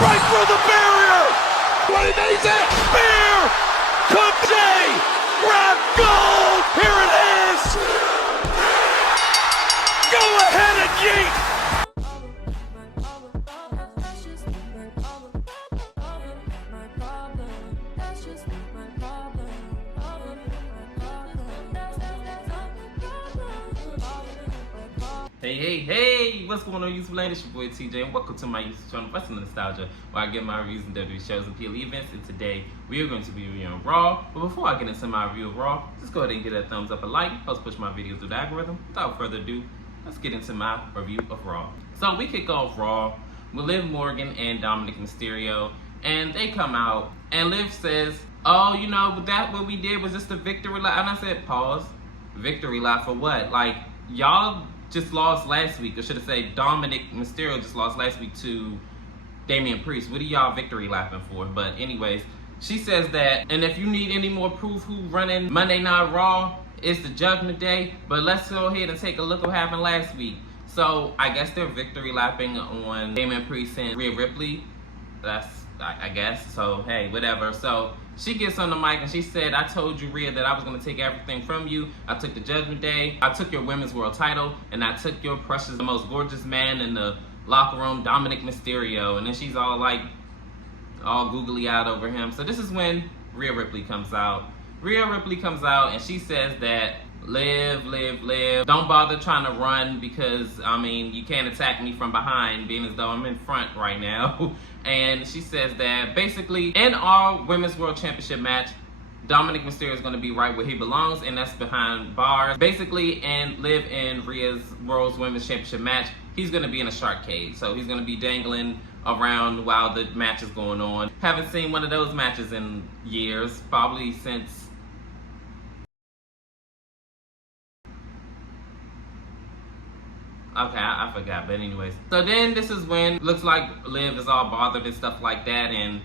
right through the barrier. What did they say? Spear. Could Jay grab gold? Here it is. Go ahead and yeet. Hey, what's going on, YouTube land? It's your boy TJ, and welcome to my YouTube channel, Wrestling Nostalgia, where I get my reviews in WWE shows and PLE events. And today, we are going to be reviewing Raw. But before I get into my review of Raw, just go ahead and give that thumbs up, a like, helps push my videos through the algorithm. Without further ado, let's get into my review of Raw. So we kick off Raw with Liv Morgan and Dominic Mysterio, and they come out, and Liv says, oh, you know, what we did was just a victory lap. And I said, pause, victory lap for what? Like, y'all just lost last week, or should I say Dominic Mysterio just lost last week to Damian Priest. What are y'all victory lapping for? But anyways, she says that, and if you need any more proof who running Monday Night Raw, it's the Judgment Day. But let's go ahead and take a look at what happened last week. So I guess they're victory lapping on Damian Priest and Rhea Ripley. I guess. So hey, whatever. So she gets on the mic and she said, I told you, Rhea, that I was going to take everything from you. I took the Judgment Day. I took your women's world title. And I took your precious, the most gorgeous man in the locker room, Dominic Mysterio. And then she's all like, all googly eyed over him. So this is when Rhea Ripley comes out. Rhea Ripley comes out and she says that, Liv, don't bother trying to run because, I mean, you can't attack me from behind, being as though I'm in front right now. And she says that basically in our Women's World Championship match, Dominic Mysterio is going to be right where he belongs, and that's behind bars. Basically, in Liv and Rhea's World Women's Championship match, he's going to be in a shark cage. So he's going to be dangling around while the match is going on. Haven't seen one of those matches in years, probably since... Okay, I forgot, but anyways. So then this is when looks like Liv is all bothered and stuff like that and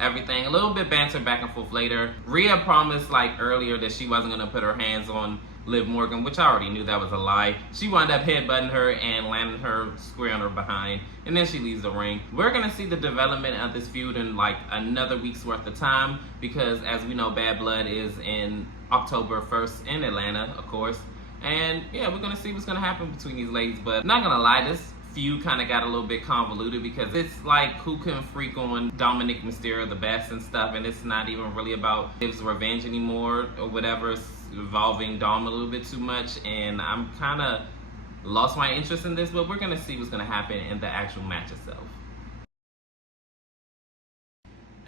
everything. A little bit banter back and forth later. Rhea promised like earlier that she wasn't gonna put her hands on Liv Morgan, which I already knew that was a lie. She wound up headbutting her and landing her square on her behind, and then she leaves the ring. We're gonna see the development of this feud in like another week's worth of time, because as we know, Bad Blood is in October 1st in Atlanta, of course. And yeah, we're gonna see what's gonna happen between these ladies. But not gonna lie, this feud kind of got a little bit convoluted because it's like who can freak on Dominic Mysterio the best and stuff, and it's not even really about Liv's revenge anymore or whatever. It's involving Dom a little bit too much, and I'm kind of lost my interest in this. But we're gonna see what's gonna happen in the actual match itself.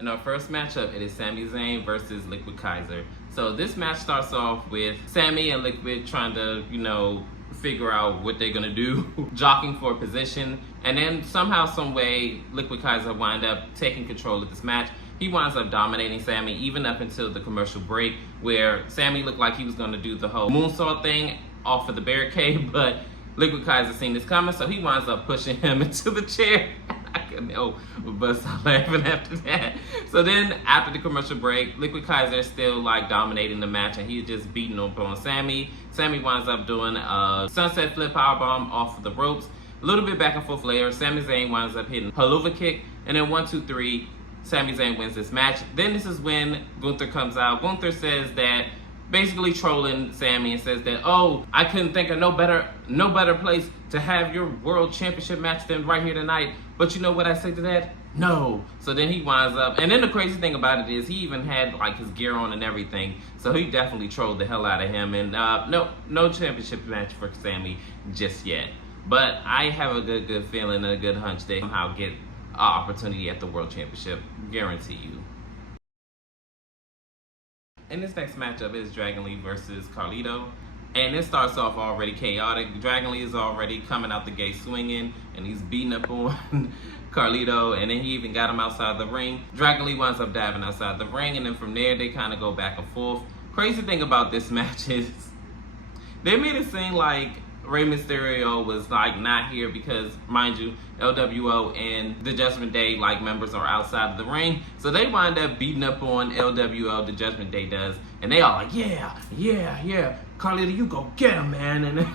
In our first matchup, it is Sami Zayn versus Liquid Kaiser. So this match starts off with Sami and Liquid trying to, you know, figure out what they're gonna do, jockeying for position, and then somehow, some way, Liquid Kaiser wind up taking control of this match. He winds up dominating Sami even up until the commercial break, where Sami looked like he was gonna do the whole moonsault thing off of the barricade, but Liquid Kaiser seen this coming, so he winds up pushing him into the chair. I couldn't help but start laughing after that. So then, after the commercial break, Liquid Kaiser is still like dominating the match, and he's just beating up on Sami. Sami winds up doing a sunset flip powerbomb off of the ropes. A little bit back and forth later, Sami Zayn winds up hitting Helluva Kick, and then 1, 2, 3, Sami Zayn wins this match. Then this is when Gunther comes out. Gunther says that, basically trolling Sami, and says that, oh, I couldn't think of no better place to have your world championship match than right here tonight. But you know what I say to that? No. So then he winds up, and then the crazy thing about it is he even had like his gear on and everything. So he definitely trolled the hell out of him. And no championship match for Sami just yet. But I have a good feeling and a good hunch they somehow get an opportunity at the world championship. Guarantee you. And this next matchup is Dragon Lee versus Carlito. And it starts off already chaotic. Dragon Lee is already coming out the gate swinging, and he's beating up on Carlito, and then he even got him outside the ring. Dragon Lee winds up diving outside the ring, and then from there, they kind of go back and forth. Crazy thing about this match is they made it seem like Rey Mysterio was like not here because, mind you, LWO and the Judgment Day like members are outside of the ring, so they wind up beating up on LWO. The Judgment Day does, and they all like, yeah, Carlito, you go get him, man. And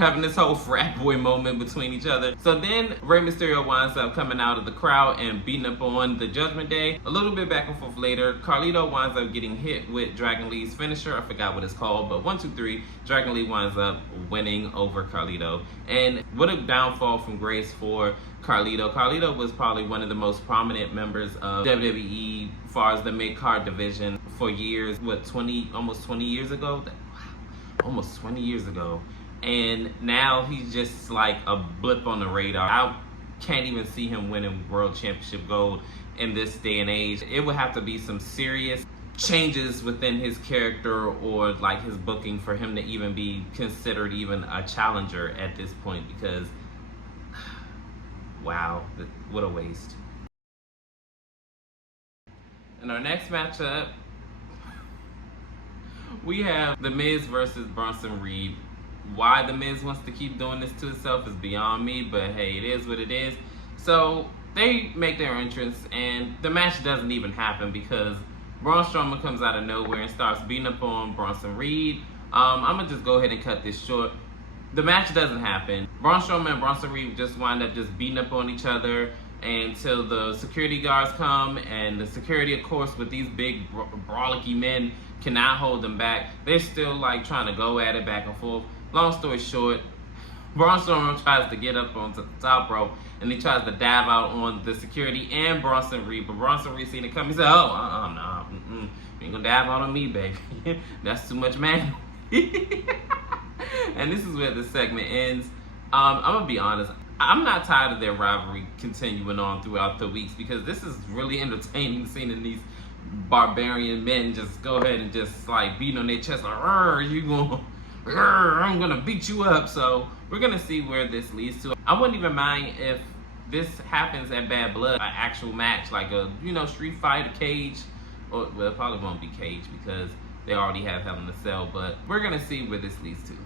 having this whole frat boy moment between each other. So then Rey Mysterio winds up coming out of the crowd and beating up on the Judgment Day. A little bit back and forth later, Carlito winds up getting hit with Dragon Lee's finisher. I forgot what it's called, but 1, 2, 3, Dragon Lee winds up winning over Carlito. And what a downfall from grace for Carlito. Carlito was probably one of the most prominent members of WWE as far as the mid-card division for years. What, almost 20 years ago? Almost 20 years ago. And now he's just like a blip on the radar. I can't even see him winning World Championship gold in this day and age. It would have to be some serious changes within his character or like his booking for him to even be considered even a challenger at this point, because wow, what a waste. In our next matchup, we have The Miz versus Bronson Reed. Why The Miz wants to keep doing this to himself is beyond me, but hey, it is what it is. So they make their entrance, and the match doesn't even happen because Braun Strowman comes out of nowhere and starts beating up on Bronson Reed. I'm gonna just go ahead and cut this short. The match doesn't happen. Braun Strowman and Bronson Reed just wind up just beating up on each other until the security guards come, and the security, of course, with these big brawlicky men, cannot hold them back. They're still like trying to go at it back and forth. Long story short, Braun Strowman tries to get up onto the top rope, and he tries to dive out on the security and Bronson Reed. But Bronson Reed seen it come. He said, "Oh, no, you ain't gonna dive out on me, baby. That's too much, man." And this is where the segment ends. I'm gonna be honest. I'm not tired of their rivalry continuing on throughout the weeks, because this is really entertaining seeing these barbarian men just go ahead and just like beat on their chest like, I'm gonna beat you up. So we're gonna see where this leads to. I wouldn't even mind if this happens at Bad Blood, an actual match like a Street Fighter cage, or well, it probably won't be cage because they already have Hell in a Cell, but we're gonna see where this leads to.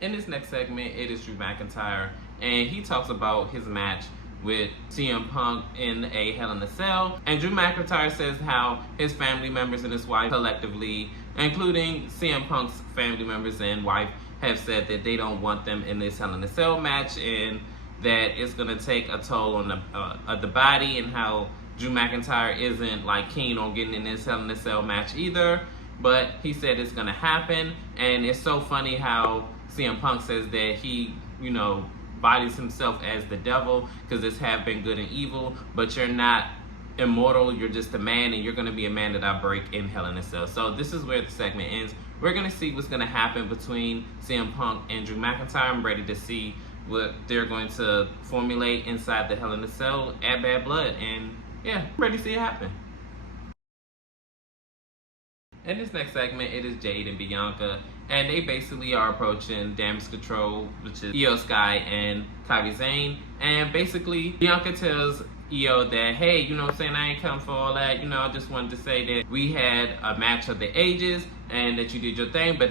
In this next segment, it is Drew McIntyre, and he talks about his match with CM Punk in a Hell in a Cell. And Drew McIntyre says how his family members and his wife collectively, including CM Punk's family members and wife, have said that they don't want them in this Hell in a Cell match, and that it's going to take a toll on the body, and how Drew McIntyre isn't like keen on getting in this Hell in a Cell match either. But he said it's going to happen, and it's so funny how CM Punk says that he, bodies himself as the devil because it's have been good and evil, but you're not immortal, you're just a man, and you're going to be a man that I break in Hell in a Cell. So this is where the segment ends. We're going to see what's going to happen between CM Punk and Drew McIntyre. I'm ready to see what they're going to formulate inside the Hell in a Cell at Bad Blood, and yeah, I'm ready to see it happen. In this next segment, it is Jade and Bianca, and they basically are approaching Damage Control, which is Io Sky and Kairi Sane. And basically, Bianca tells Io that, hey, you know what I'm saying, I ain't come for all that. I just wanted to say that we had a match of the ages and that you did your thing, but,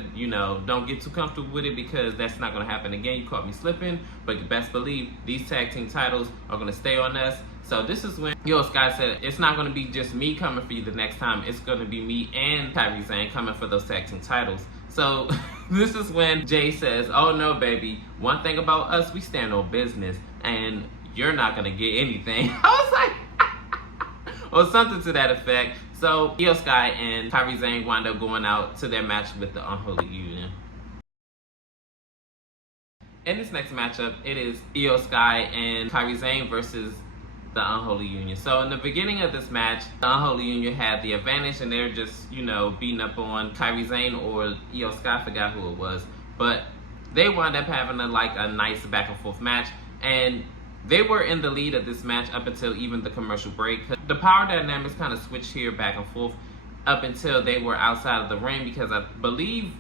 don't get too comfortable with it because that's not going to happen again. You caught me slipping, but you best believe these tag team titles are going to stay on us. So this is when Io Sky said, it's not going to be just me coming for you the next time. It's going to be me and Kairi Sane coming for those tag team titles. So this is when Jay says, oh no, baby, one thing about us, we stand on business, and you're not going to get anything. I was like, or something to that effect. So Io Sky and Kairi Sane wind up going out to their match with the Unholy Union. In this next matchup, it is Io Sky and Kairi Sane versus the Unholy Union. So in the beginning of this match, the Unholy Union had the advantage, and they're just, beating up on Kairi Sane or Io Sky, I forgot who it was. But they wound up having a nice back and forth match, and they were in the lead of this match up until even the commercial break. The power dynamics kind of switched here back and forth up until they were outside of the ring, because I believe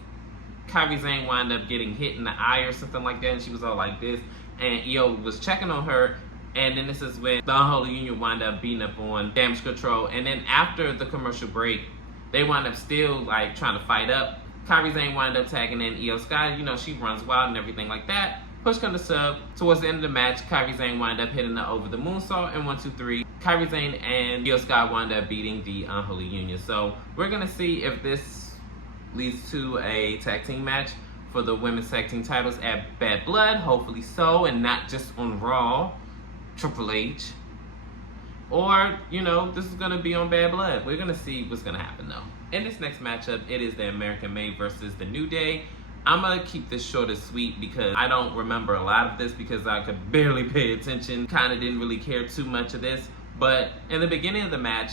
Kairi Sane wound up getting hit in the eye or something like that, and she was all like this, and Io was checking on her. And then this is when the Unholy Union wound up beating up on Damage Control. And then after the commercial break, they wound up still trying to fight up. Kairi Sane wound up tagging in Io Sky. She runs wild and everything like that. Push come to sub. Towards the end of the match, Kairi Sane wound up hitting the over the moonsault, and 1, 2, 3. Kairi Sane and Io Sky wound up beating the Unholy Union. So we're gonna see if this leads to a tag team match for the women's tag team titles at Bad Blood. Hopefully so, and not just on Raw. Triple H. Or, this is going to be on Bad Blood. We're going to see what's going to happen, though. In this next matchup, it is the American Made versus the New Day. I'm going to keep this short and sweet because I don't remember a lot of this because I could barely pay attention. Kind of didn't really care too much of this. But in the beginning of the match,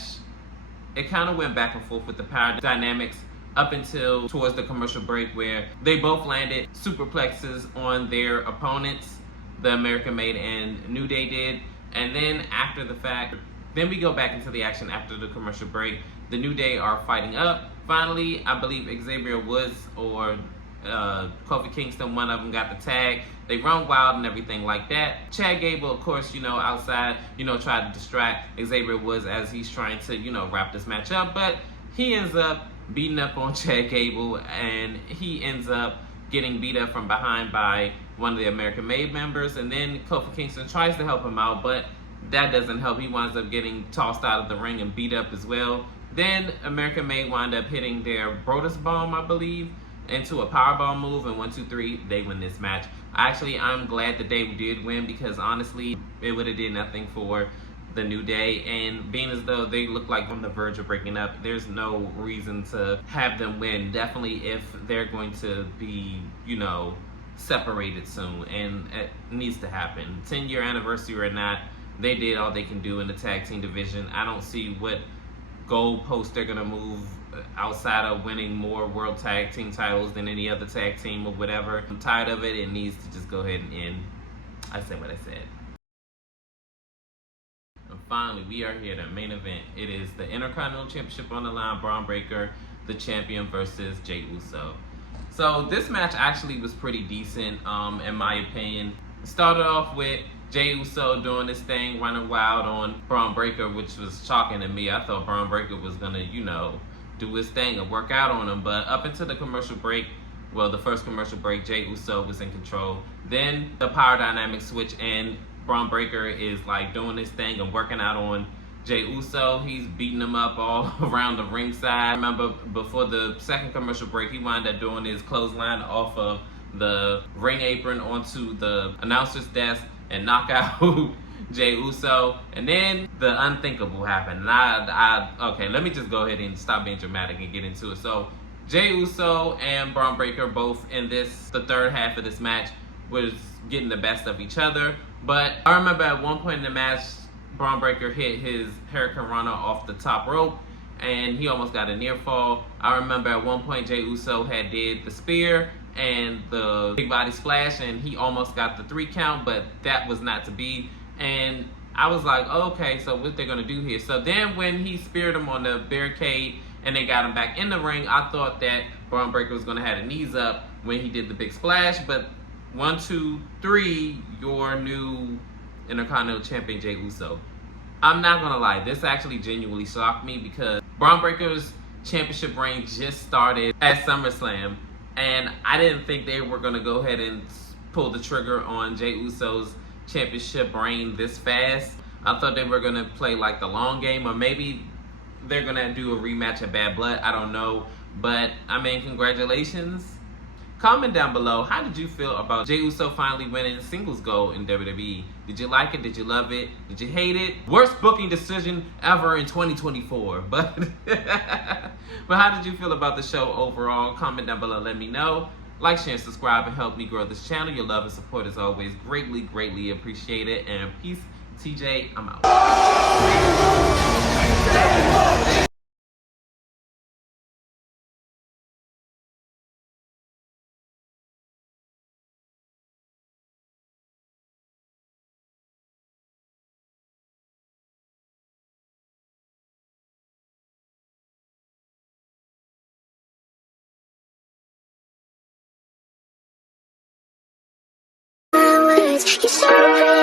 it kind of went back and forth with the power dynamics up until towards the commercial break where they both landed superplexes on their opponents. The American Made and New Day did. And then after the fact, then we go back into the action after the commercial break. The New Day are fighting up. Finally, I believe Xavier Woods or Kofi Kingston, one of them got the tag. They run wild and everything like that. Chad Gable, of course, outside, tried to distract Xavier Woods as he's trying to, wrap this match up. But he ends up beating up on Chad Gable, and he ends up getting beat up from behind by one of the American Made members. And then Kofi Kingston tries to help him out, but that doesn't help. He winds up getting tossed out of the ring and beat up as well. Then American Made wind up hitting their Brodus Bomb, I believe, into a powerbomb move, and 1, 2, 3, they win this match. I'm glad that they did win because honestly, it would have did nothing for the New Day, and being as though they look like on the verge of breaking up, there's no reason to have them win. Definitely if they're going to be, separated soon, and it needs to happen. 10-year anniversary or not, they did all they can do in the tag team division. I don't see what goalpost they're gonna move outside of winning more world tag team titles than any other tag team or whatever. I'm tired of it. It needs to just go ahead and end. I said what I said. And finally, we are here at the main event. It is the Intercontinental Championship on the line. Braun Breaker, the champion, versus Jey Uso. So this match actually was pretty decent, in my opinion. It started off with Jey Uso doing this thing, running wild on Braun Breaker, which was shocking to me. I thought Braun Breaker was gonna, do his thing and work out on him. But up until the commercial break, the first commercial break, Jey Uso was in control. Then the power dynamic switch, and Braun Breaker is like doing this thing and working out on Jey Uso. He's beating him up all around the ringside. I remember before the second commercial break, he wound up doing his clothesline off of the ring apron onto the announcer's desk and knock out Jey Uso. And then the unthinkable happened. And okay, let me just go ahead and stop being dramatic and get into it. So Jey Uso and Braun Breaker both in the third half of this match was getting the best of each other. But I remember at one point in the match, Braun Breaker hit his Hurricane Runner off the top rope, and he almost got a near fall. I remember at one point Jey Uso had did the spear and the big body splash, and he almost got the 3 count, but that was not to be. And I was like, oh, okay, so what they're gonna do here? So then when he speared him on the barricade and they got him back in the ring, I thought that Braun Breaker was gonna have the knees up when he did the big splash, but 1, 2, 3, your new Intercontinental Champion Jey Uso. I'm not gonna lie, this actually genuinely shocked me because Braun Breaker's championship reign just started at SummerSlam, and I didn't think they were gonna go ahead and pull the trigger on Jey Uso's championship reign this fast. I thought they were gonna play like the long game, or maybe they're gonna do a rematch at Bad Blood. I don't know, but I mean, congratulations. Comment down below, how did you feel about Jey Uso finally winning the singles gold in WWE? Did you like it? Did you love it? Did you hate it? Worst booking decision ever in 2024. But how did you feel about the show overall? Comment down below, let me know. Like, share, and subscribe, and help me grow this channel. Your love and support is always greatly, greatly appreciated. And peace, TJ, I'm out. You so